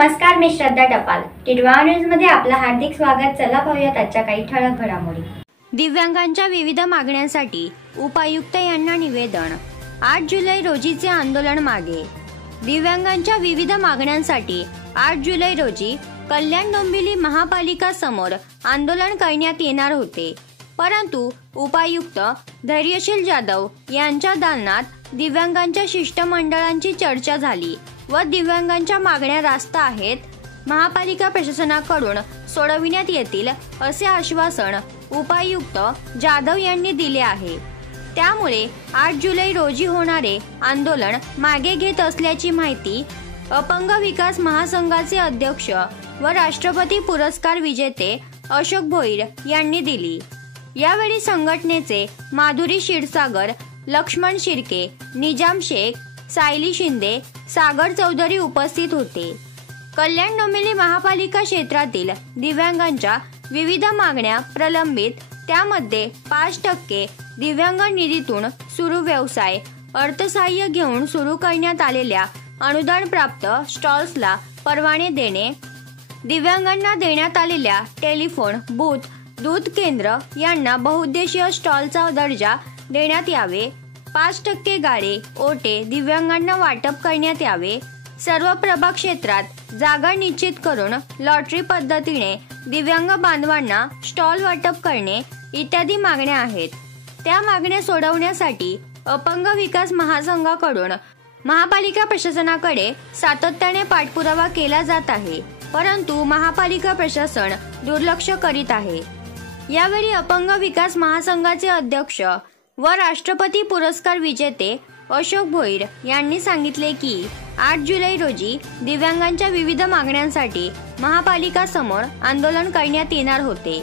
नमस्कार, मी श्रद्धा टपाल. टिडवा न्यूज मध्ये आपलं हार्दिक स्वागत. चला पाहूयात आजच्या काही ठळक घडामोडी. दिव्यांगांच्या विविध मागण्यांसाठी उपायुक्त यांना निवेदन. 8 जुलै रोजीचे आंदोलन मागे. दिव्यांगांच्या विविध मागण्यांसाठी 8 जुलै रोजी कल्याण डोंबिवली महापालिका समोर आंदोलन करण्यात येणार होते, परंतु उपायुक्त धैर्यशील जाधव यांच्या दालनात दिव्यांगांच्या शिष्टमंडळांची चर्चा झाली व दिव्यांगांच्या मागण्या रास्त आहेत, महापालिका प्रशासनाकडून सोडविण्यात येतील असे आश्वासन उपायुक्त जाधव यांनी दिले आहे. त्यामुळे 8 जुलै रोजी होणारे आंदोलन मागे घेत असल्याची माहिती अपंग विकास महासंघाचे अध्यक्ष व राष्ट्रपती पुरस्कार विजेते अशोक भोईर यांनी दिली. यावेळी संघटनेचे माधुरी क्षीरसागर, लक्ष्मण शिर्के, निजाम शेख, सायली शिंदे, सागर चौधरी उपस्थित होते. कल्याण डोंबिवली महापालिका क्षेत्रातील दिव्यांगांच्या विविध मागण्या प्रलंबित, त्यामध्ये 5% दिव्यांग निधीतून सुरू व्यवसाय, अर्थसहाय्य घेऊन सुरू करण्यात आलेल्या अनुदान प्राप्त स्टॉल्सला परवाने देणे, दिव्यांगांना देण्यात आलेल्या टेलिफोन बूथ, दूध केंद्र यांना बहुउद्देशीय स्टॉलचा दर्जा देण्यात यावे, 5% गाडे ओटे दिव्यांगांना वाटप करण्यात यावे, सर्व प्रभाग क्षेत्रात जागा निश्चित करून लॉटरी पद्धतीने दिव्यांग बांधवांना स्टॉल वाटप करणे इत्यादी मागण्या आहेत. त्या मागण्या सोडवण्यासाठी अपंग विकास महासंघाकडून महापालिका प्रशासनाकडे सातत्याने पाठपुरावा केला जात आहे, परंतु महापालिका प्रशासन दुर्लक्ष करीत आहे. यावेळी अपंग विकास महासंघाचे अध्यक्ष व राष्ट्रपती पुरस्कार विजेते अशोक भोईर यांनी सांगितले की 8 जुलै रोजी दिव्यांगांच्या विविध मागण्यांसाठी महापालिका समोर आंदोलन करण्यात येणार होते.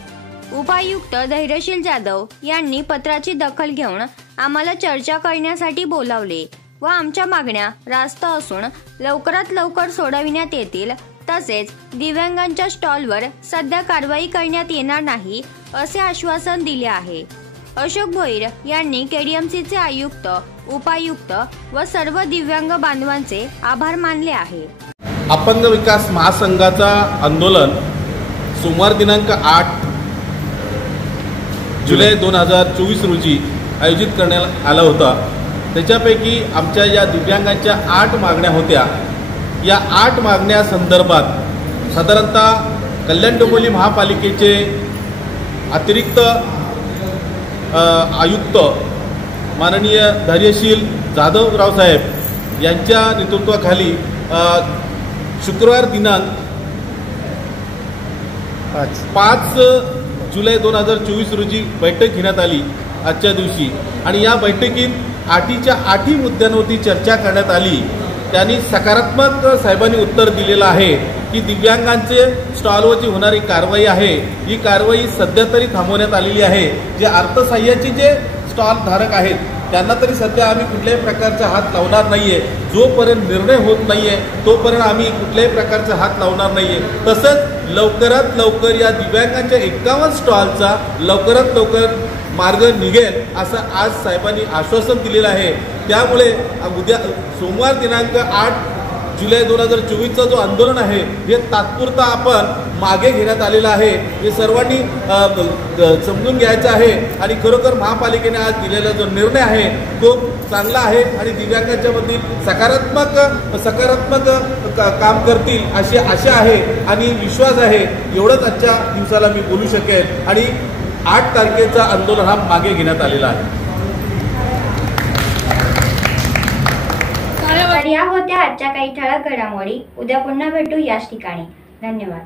उपायुक्त धैर्यशील जाधव यांनी पत्राची दखल घेऊन आम्हाला चर्चा करण्यासाठी बोलावले व आमच्या मागण्या रास्त असून लवकरात लवकर सोडविण्यात येतील, तसेच दिव्यांगांच्या स्टॉलवर सध्या कारवाई करण्यात येणार नाही असे आश्वासन दिले आहे. अशोक भोईर यांनी केडीएमसीचे आयुक्त, उपायुक्त व सर्व दिव्यांग बांधवांचे आभार मानले आहे. अपंग विकास महासंघाचा आंदोलन सोमवार दिनांक 8 जुलै 2024 रोजी आयोजित करण्यात आला होता. त्याच्यापैकी आमच्या या दिव्यांगांच्या 8 मागण्या होत्या. या 8 मागण्या संदर्भात साधारणतः कल्याण डोंबिवली महापालिकेचे अतिरिक्त आयुक्त माननीय धैर्यशील जाधवराव साहेब यांच्या नेतृत्वाखाली शुक्रवार दिनांक 5 जुलै 2024 रोजी बैठक घेण्यात आली आजच्या दिवशी, आणि या बैठकीत 8 मुद्द्यांवरती चर्चा करण्यात आली. त्यांनी सकारात्मक साहेबांनी उत्तर दिलेलं आहे की दिव्यांगांचे स्टॉलवरची होणारी कारवाई आहे, ही कारवाई सध्या तरी थांबवण्यात आलेली आहे. जे अर्थसहाय्याचे जे स्टॉल धारक आहेत त्यांना तरी सध्या आम्ही कुठल्याही प्रकारचा हात लावणार नाहीये. जोपर्यंत निर्णय होत नाहीये तोपर्यंत आम्ही कुठल्याही प्रकारचा हात लावणार नाहीये. तसंच लवकरात लवकर या दिव्यांगांच्या 51 स्टॉलचा लवकरात लवकर मार्ग निघेल असं आज साहेबांनी आश्वासन दिलेलं आहे. त्यामुळे उद्या सोमवार दिनांक 8 जुलै 2024चा जो आंदोलन आहे हे तात्पुरता आपण मागे घेण्यात आलेलं आहे. हे सर्वांनी समजून घ्यायचं आहे आणि खरोखर महापालिकेने आज दिलेला जो निर्णय आहे तो चांगला आहे आणि दिव्यांगांच्या मधील सकारात्मक काम करतील अशी आशा आहे आणि विश्वास आहे. एवढंच आजच्या दिवसाला मी बोलू शकेल आणि 8 तारखेचा आंदोलन हा मागे घेण्यात आलेला आहे. तर या होत्या आजच्या काही ठळक घडामोडी. उद्या पुन्हा भेटू याच ठिकाणी. धन्यवाद.